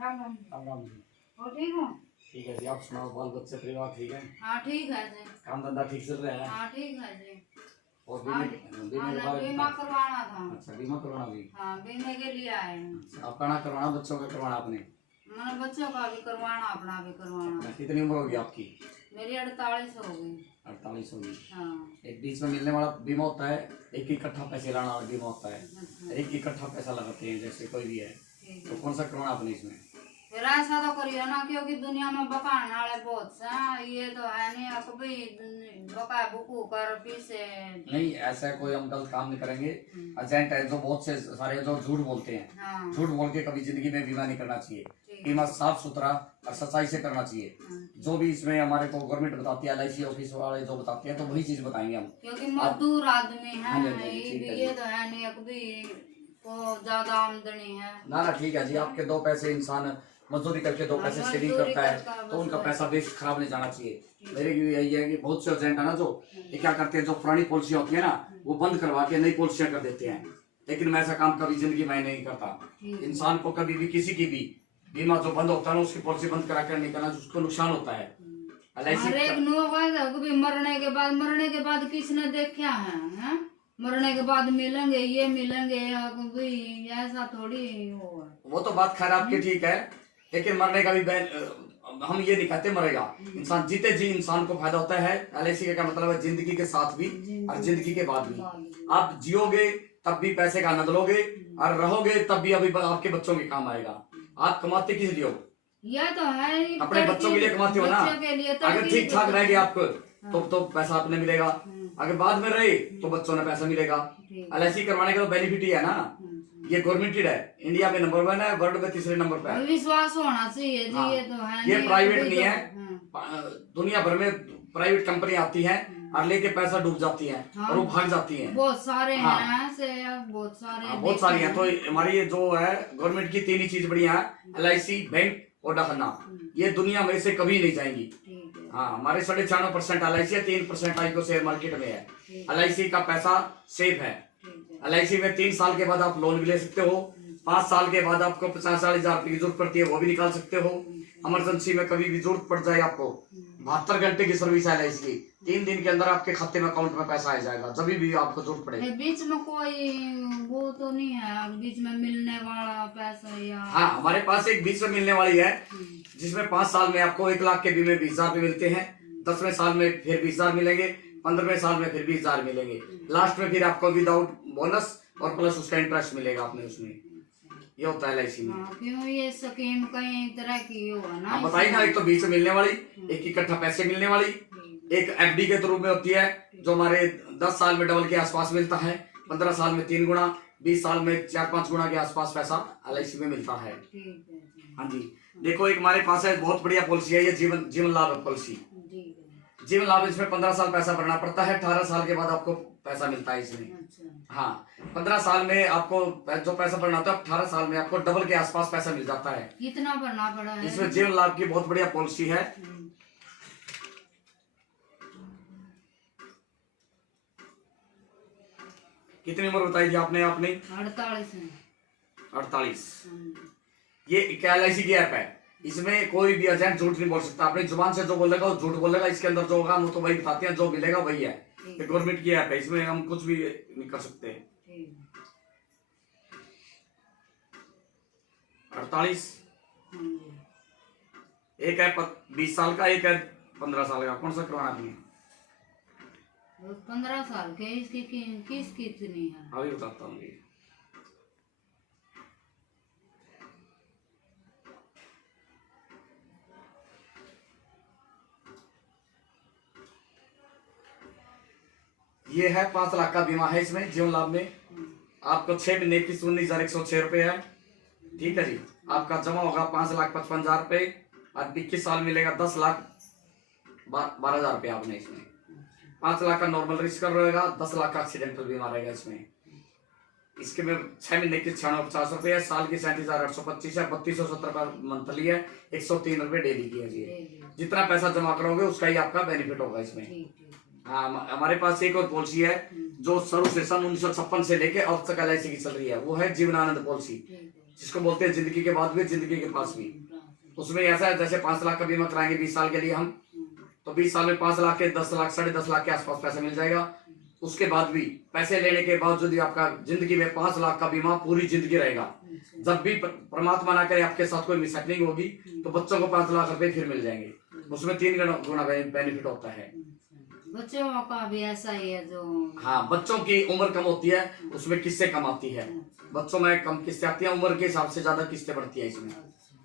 राम राम। राम राम जी। और ठीक हो? ठीक है जी, आप सुनाओ, बाल बच्चे परिवार ठीक है? हाँ ठीक है जी। काम धंधा ठीक चल रहा है? हाँ ठीक है जी। और बीमे के बारे में बीमा करवाना था। अच्छा, बीमा करवाना भी? हाँ बीमे के लिए आए हैं। अच्छा, आपका ना करवाना, बच्चों का करवाना आपने? मैंने बच्चों का भी करवाना, अपना भी करवाना। कितनी उम्र होगी आपकी? मेरी 48 हो गई। 48 होगी। हाँ। एक बीच में मिलने वाला बीमा होता है, एक इकट्ठा पैसे लाना वाला बीमा होता है, अच्छा। एक इकट्ठा पैसा लगाते हैं जैसे कोई भी है। ठीक तो है। कौन सा करवाना आपने इसमें? फिर ऐसा तो करिए ना, क्योंकि दुनिया में बकाने वाले बहुत से हैं। ये तो है नहीं आप भी बका बुकू कर पीछे। नहीं, ऐसा कोई हम गलत काम नहीं करेंगे। एजेंट है जो बहुत से सारे जो झूठ बोलते हैं, हाँ। झूठ बोल के कभी जिंदगी में बीमा नहीं करना चाहिए। ठीक। बीमा साफ सुथरा और सच्चाई से करना चाहिए। जो भी इसमें हमारे को गवर्नमेंट बताती है, LIC ऑफिस वाले जो बताते हैं, तो वही चीज बताएंगे हम, क्योंकि मजदूर आदमी है। हाँ जी, हाँ जी, ठीक है ये तो है नहीं अभी को ज्यादा आमदनी है ना ना। ठीक है जी, आपके दो पैसे इंसान मजदूरी करके दो पैसे सेविंग मजदूरी करता है, करता तो बस उनका वही। पैसा वेस्ट खराब नहीं जाना चाहिए। मेरे की यही है कि बहुत से एजेंट है ना, जो ये क्या करते हैं, जो पुरानी पॉलिसी होती है ना, वो बंद करवा के नई पॉलिसियां कर देते हैं। लेकिन मैं ऐसा काम कभी जिंदगी में नहीं करता। इंसान को कभी भी किसी की भी बीमा जो बंद होता है ना, उसकी पॉलिसी बंद करा कर नहीं करना, उसको नुकसान होता है। हर एक भी मरने के बाद किसने देखा है, हैं? मरने के बाद मिलेंगे, ये मिलेंगे, अभी ऐसा थोड़ी होगा। वो तो बात खैर आपकी ठीक है, लेकिन मरने का भी हम ये नहीं कहते मरेगा इंसान, जीते जी इंसान को फायदा होता है। LIC का क्या मतलब है, जिंदगी के साथ भी और जिंदगी के बाद भी। आप जियोगे तब भी पैसे का आनंद लोगे, और रहोगे तब भी अभी आपके बच्चों के काम आएगा। आप कमाते किस लिए हो? यह तो है अपने बच्चों के लिए कमाते हो ना। अगर ठीक ठाक रहेगी आपको तो पैसा आपने मिलेगा, अगर बाद में रहे तो बच्चों ने पैसा मिलेगा। LIC करवाने का तो बेनिफिट ही है ना। ये गवर्नमेंटेड है, इंडिया में नंबर 1 है, वर्ल्ड में तीसरे नंबर पे है। विश्वास होना चाहिए जी। हाँ। ये तो है ये प्राइवेट नहीं है। हाँ। दुनिया भर में प्राइवेट कंपनी आती है और लेके पैसा डूब जाती है, और वो भाग जाती है। बहुत सारे हाँ। हैं ऐसे, बहुत सारे बहुत सारी है। तो हमारी ये जो है गवर्नमेंट की 3 ही चीज बढ़िया है, LIC, बैंक और डाकना। ये दुनिया में से कभी नहीं जाएंगी। हाँ, हमारे 96% LIC है, 3% आपको शेयर मार्केट में है। LIC का पैसा सेफ है। LIC में 3 साल के बाद आप लोन भी ले सकते हो, 5 साल के बाद आपको 50,000 रुपए की जरूरत पड़ती है, वो भी निकाल सकते हो। इमरजेंसी में कभी भी जरूरत पड़ जाए आपको, 72 घंटे की सर्विस है LIC की। 3 दिन के अंदर आपके खाते में, अकाउंट में पैसा आ जाएगा, जब भी आपको जरूरत पड़े। बीच में कोई वो तो नहीं है, बीच में मिलने वाला पैसा या? हाँ, हमारे पास एक बीच में मिलने वाली है, जिसमें 5 साल में आपको 1 लाख के बीमे 20,000 रुपए मिलते हैं, 10वें साल में फिर 20,000 मिलेंगे, 15वें साल में फिर 20,000 मिलेंगे, लास्ट में फिर आपको विदाउट बोनस और प्लस उसका इंटरेस्ट मिलेगा आपने उसमें। ये होता है LIC में। क्यों ये स्कीम कई तरह की हो ना। बताइए ना, एक तो बीच में मिलने वाली, एक इकट्ठा पैसे मिलने वाली, एक FD के रूप में होती है, जो हमारे 10 साल में डबल के आसपास मिलता है, 15 साल में 3 गुना, 20 साल में 4-5 गुना के आसपास पैसा LIC में मिलता है। हाँ जी। देखो, एक हमारे पास है बहुत बढ़िया पॉलिसी है, ये जीवन लाभ पॉलिसी। जीवन लाभ, इसमें 15 साल पैसा भरना पड़ता है, 18 साल के बाद आपको पैसा मिलता है इसमें। हाँ, 15 साल में आपको जो पैसा भरना होता है, 18 साल में आपको डबल के आसपास पैसा मिल जाता है। कितना भरना पड़ा है? इसमें जीवन लाभ की बहुत बढ़िया पॉलिसी है। कितनी उम्र बताई थी आपने? 48 है। 48। ये LIC की ऐप है, इसमें कोई भी एजेंट झूठ नहीं बोल सकता। अपनी जुबान से जो बोलेगा वो झूठ बोलेगा, इसके अंदर जो होगा वो तो वही बताते हैं, जो मिलेगा वही है। ये गवर्नमेंट की ऐप है, इसमें हम कुछ भी नहीं कर सकते। 48। एक है 20 साल का, एक है 15 साल का, कौन सा करवाना आपने? 15 साल के। इसकी किसकी कितनी है? अभी बताता हूँ। ये है 5 लाख का बीमा है इसमें, जीवन लाभ में। आपको 6 महीने की 19,106 रुपए है। ठीक है जी। आपका जमा होगा 5,55,000 रुपए, और 21 साल मिलेगा 10,12,000 रुपये आपने इसमें। 5 लाख का नॉर्मल रिस्क रहेगा, 10 लाख का एक्सीडेंटल बीमा रहेगा इसमें। इसके में 6 महीने की 650 रुपए है, साल की 37,825 है, 3270 का मंथली है, 103 रुपए डेली की है जी। जितना पैसा जमा करोगे उसका ही आपका बेनिफिट होगा इसमें। हाँ, हमारे पास एक और पॉलिसी है जो शुरू से सन 1956 से लेके अब तक LIC की चल रही है, वो है जीवन आनंद पॉलिसी। जिसको बोलते हैं जिंदगी के बाद भी जिंदगी के पास भी। उसमें ऐसा है जैसे 5 लाख का बीमा कराएंगे 20 साल के लिए हम, तो 20 साल में 5 लाख के 10 लाख 10.5 लाख के आसपास पैसा मिल जाएगा। उसके बाद भी पैसे लेने के बावजूद आपका जिंदगी में 5 लाख का बीमा पूरी जिंदगी रहेगा। जब भी परमात्मा ना करे आपके साथ कोई मिसहैपनिंग होगी तो बच्चों को 5 लाख रुपए फिर मिल जाएंगे। उसमें 3 गुना बेनिफिट होता है। बच्चों का भी ऐसा ही है जो, हाँ, बच्चों की उम्र कम होती है, उसमें किस्तें कम आती है। बच्चों में कम किस्तें आती है, उम्र के हिसाब से ज्यादा किस्तें बढ़ती है इसमें।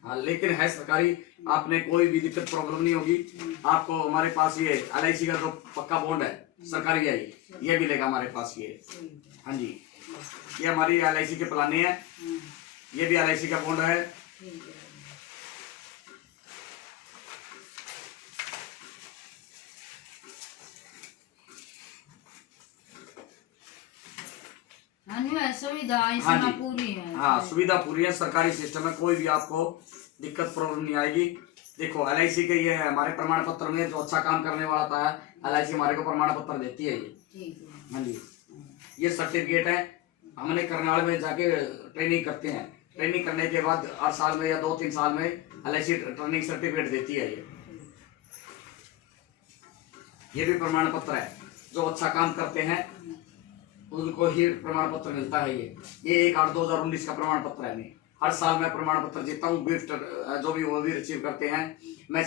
हाँ, लेकिन है सरकारी, आपने कोई भी दिक्कत प्रॉब्लम नहीं होगी आपको। हमारे पास ये LIC का जो पक्का बॉन्ड है सरकारी है, ये भी लेगा हमारे पास ये। हाँ जी, ये हमारी LIC के प्लाने है, ये भी LIC का बॉन्ड है। सुविधा हाँ इसमें जी, पूरी है। हाँ, सुविधा पूरी है, सरकारी सिस्टम है, कोई भी आपको दिक्कत प्रॉब्लम नहीं आएगी। देखो LIC के ये हमारे प्रमाण पत्र में जो अच्छा काम करने वाला था LIC हमारे को प्रमाण पत्र देती है ये। हाँ जी, ये सर्टिफिकेट है, हमने करनाल में जाके ट्रेनिंग करते हैं। ट्रेनिंग करने के बाद 8 साल में या 2-3 साल में LIC ट्रेनिंग सर्टिफिकेट देती है ये भी प्रमाण पत्र है। जो अच्छा काम करते हैं उनको ही प्रमाण पत्र मिलता है ये 1/8/2019 का प्रमाण पत्र है। हर साल मैं प्रमाण पत्र जीता हूँ, गिफ्ट जो भी वो भी रिसीव करते हैं। मैं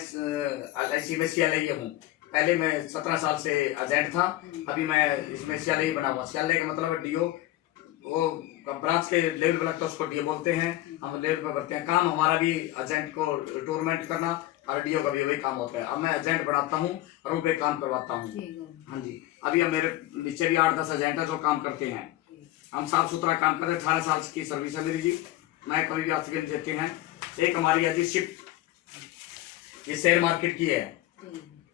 LIC में CLA हूँ, पहले मैं 17 साल से एजेंट था, अभी मैं इसमें CLA बना हुआ। CLA का मतलब है DO, वो ब्रांच के लेवल पर लगता है उसको DO बोलते हैं, हम लेवल पर करते हैं काम। हमारा भी एजेंट को टूर्नामेंट करना और DO का भी वही काम होता है। अब मैं एजेंट बनाता हूँ और उन पे काम करवाता हूँ। हाँ जी, अभी हम मेरे नीचे भी 8-10 एजेंट है जो काम करते हैं। हम साफ सुथरा काम करते हैं। 18 साल की सर्विस है मेरी जी, मैं कभी भी आपसे देते हैं। एक हमारी है जी शिफ्ट, ये शेयर मार्केट की है।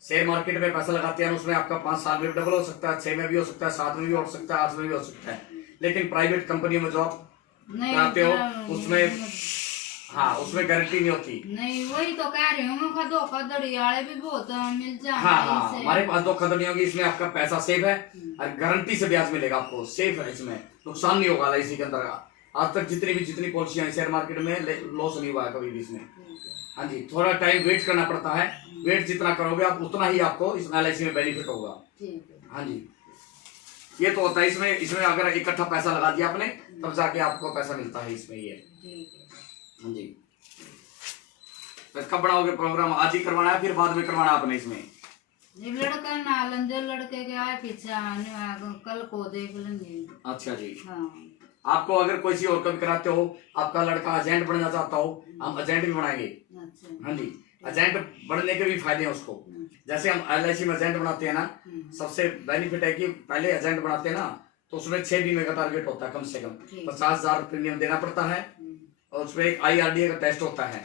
शेयर मार्केट में पैसा लगाते हैं, उसमें आपका 5 साल में डबल हो सकता है, 6 में भी हो सकता है, 7 में भी हो सकता है, 8 में भी हो सकता है। लेकिन प्राइवेट कंपनी में जॉब कराते हो उसमें, हाँ, उसमें गारंटी नहीं होती। नहीं, वही तो कह रही हूँ मैं, धोखाधड़ी वाले भी बहुत मिल जाए। हाँ, हमारे पास धोखाधड़ी होगी, इसमें आपका पैसा सेफ है और गारंटी से ब्याज मिलेगा आपको, सेफ है, इसमें नुकसान नहीं होगा LIC के अंदर। आज तक जितनी पॉलिसियां शेयर मार्केट में लॉस नहीं हुआ है कभी भी इसमें। हाँ जी, थोड़ा टाइम वेट करना पड़ता है, वेट जितना करोगे आप उतना ही आपको इस LIC में बेनिफिट होगा। हाँ जी, ये तो होता है इसमें अगर इकट्ठा पैसा लगा दिया आपने तब जाके आपको पैसा मिलता है इसमें ये। हाँ जी, तो कब बनाओगे प्रोग्राम? आज ही करवाना है फिर बाद में करवाना आपने इसमें? जब लड़का नालन जो लड़के के आए पीछे कल को देख लेंगे। अच्छा जी। हाँ, आपको अगर कोई सी और कभी कराते हो, आपका लड़का एजेंट बनना चाहता हो, हम एजेंट भी बनाएंगे। अच्छा। हाँ जी, एजेंट बनने के भी फायदे हैं उसको। जैसे हम LIC में एजेंट बनाते हैं ना, सबसे बेनिफिट है कि पहले एजेंट बनाते हैं ना तो उसमें 6 बीमे का टारगेट होता है, कम से कम 50,000 प्रीमियम देना पड़ता है। और उसमें एक IRDA का टेस्ट होता है।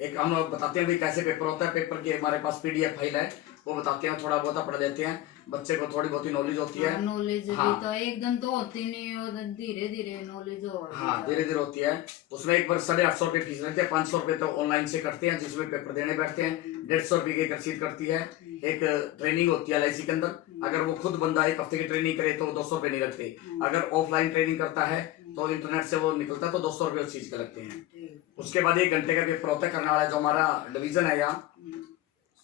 एक हम बताते हैं भाई कैसे पेपर होता है, पेपर की हमारे पास PDF फाइल है, वो बताते हैं, थोड़ा बहुत पढ़ देते हैं, बच्चे को थोड़ी बहुत नॉलेज होती है। नॉलेज हाँ, भी तो एकदम तो होती नहीं, धीरे धीरे नॉलेज हो। हाँ, धीरे धीरे होती है। उसमें एक बार 850 रुपये फीस लगती है, 500 रुपये तो ऑनलाइन से करते हैं जिसमें पेपर देने बैठते हैं। 150 रुपये की एक रसीद करती है। एक ट्रेनिंग होती है LIC के अंदर, अगर वो खुद बंदा 1 हफ्ते की ट्रेनिंग करे तो 200 रुपये नहीं लगते। अगर ऑफलाइन ट्रेनिंग करता है तो इंटरनेट से वो निकलता है तो 200 रुपये उस चीज के लगते हैं। उसके बाद 1 घंटे का पेपर होता है। करनाल जो हमारा डिवीजन है यहाँ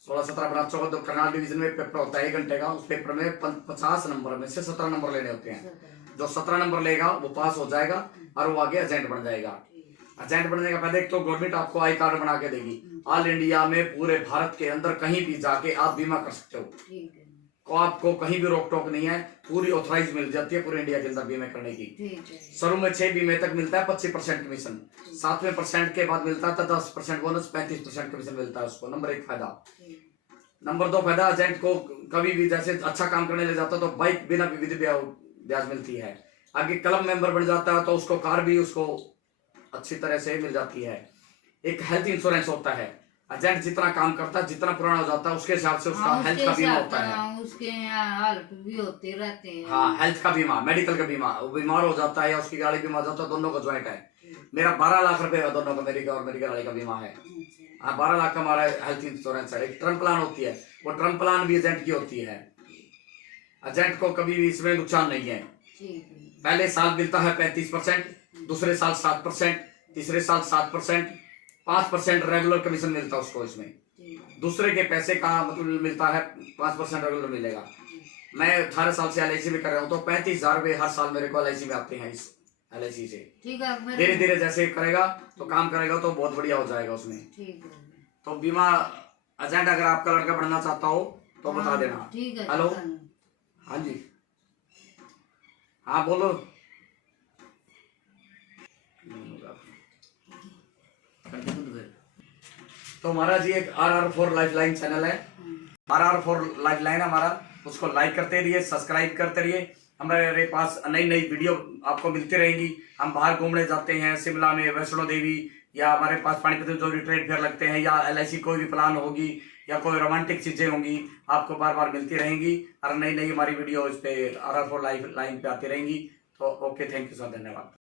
16-17 ब्रांचों का, तो करनाल डिवीजन में पेपर होता है 1 घंटे का। उस पेपर में 50 नंबर में से 17 नंबर लेने होते हैं। जो 17 नंबर लेगा वो पास हो जाएगा और वो आगे एजेंट बन जाएगा। एजेंट बनने का पहले एक तो गवर्नमेंट आपको आई कार्ड बना के देगी। ऑल इंडिया में पूरे भारत के अंदर कहीं भी जाके आप बीमा कर सकते हो, को आपको कहीं भी रोक टोक नहीं है, पूरी ऑथराइज मिल जाती है पूरे इंडिया के अंदर बीमा करने की। शुरू में 6 बीमे तक मिलता है 25% कमीशन, 7वें% के बाद मिलता है तो 10% बोनस, 35% कमीशन मिलता है उसको। नंबर 1 फायदा। नंबर 2 फायदा, एजेंट को कभी भी जैसे अच्छा काम करने ले जाता है तो बाइक बिना विविध ब्याज मिलती है। आगे क्लब मेंबर बन जाता है तो उसको कार भी उसको अच्छी तरह से मिल जाती है। एक हेल्थ इंश्योरेंस होता है, एजेंट जितना काम करता है जितना पुराना हो जाता है उसके हिसाब से उसका हेल्थ का बीमा होता है। उसके हेल्थ भी होते रहते हैं। हाँ, हेल्थ का बीमा, मेडिकल का बीमा, वो बीमार हो जाता है या उसकी गाड़ी बीमा हो जाता है, दोनों का ज्वाइंट है। मेरा 12 लाख रुपए का दोनों का, मेरी और मेरी गाड़ी का बीमा है। हाँ, 12 लाख का हमारा हेल्थ इंश्योरेंस है। एक टर्म प्लान होती है, वो टर्म प्लान भी एजेंट की होती है। एजेंट को कभी भी इसमें नुकसान नहीं है। पहले साल मिलता है 35%, दूसरे साल 7%, तीसरे साल 7%, 5% रेगुलर कमीशन मिलता है उसको इसमें। दूसरे के पैसे का मतलब मिलता है 5% रेगुलर मिलेगा। मैं 18 साल से LIC में कर रहा हूँ, तो 35,000 रुपये हर साल मेरे को LIC में आते हैं इस LIC से। ठीक है, धीरे धीरे जैसे करेगा तो काम करेगा तो बहुत बढ़िया हो जाएगा उसमें। ठीक है। तो बीमा एजेंट अगर आपका लड़का बनना चाहता हो तो बता देना। ठीक है। हेलो, हाँ जी, हाँ बोलो। तो हमारा जी एक RR4 लाइफलाइन चैनल है, RR4 लाइफलाइन हमारा, उसको लाइक करते रहिए, सब्सक्राइब करते रहिए। हमारे पास नई नई वीडियो आपको मिलती रहेंगी। हम बाहर घूमने जाते हैं, शिमला में वैष्णो देवी, या हमारे पास पानीपत में जो रिट्रीट फेयर लगते हैं, या LIC कोई भी प्लान होगी, या कोई रोमांटिक चीजें होंगी, आपको बार बार मिलती रहेंगी। और नई नई हमारी वीडियो इस पे RR4 लाइफलाइन पे आती रहेंगी। तो ओके, थैंक यू सर, धन्यवाद।